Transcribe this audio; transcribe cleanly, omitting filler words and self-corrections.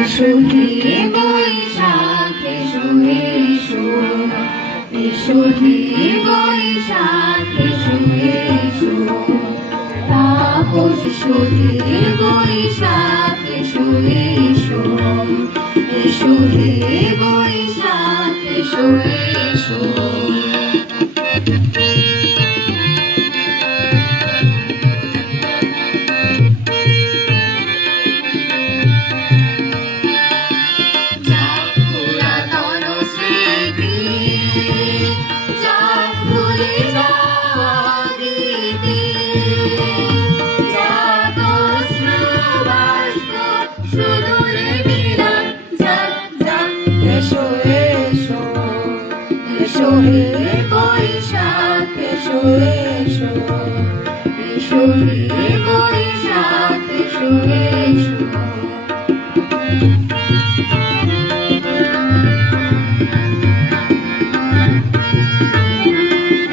এসো হে বৈশাখ এসো এসো, এসো হে বৈশাখ এসো এসো, তাপস এসো হে বৈশাখ এসো এসো, এসো হে বৈশাখ এসো এসো। এসো এসো, এসো হে বৈশাখ এসো এসো, এসো হে বৈশাখ এসো এসো।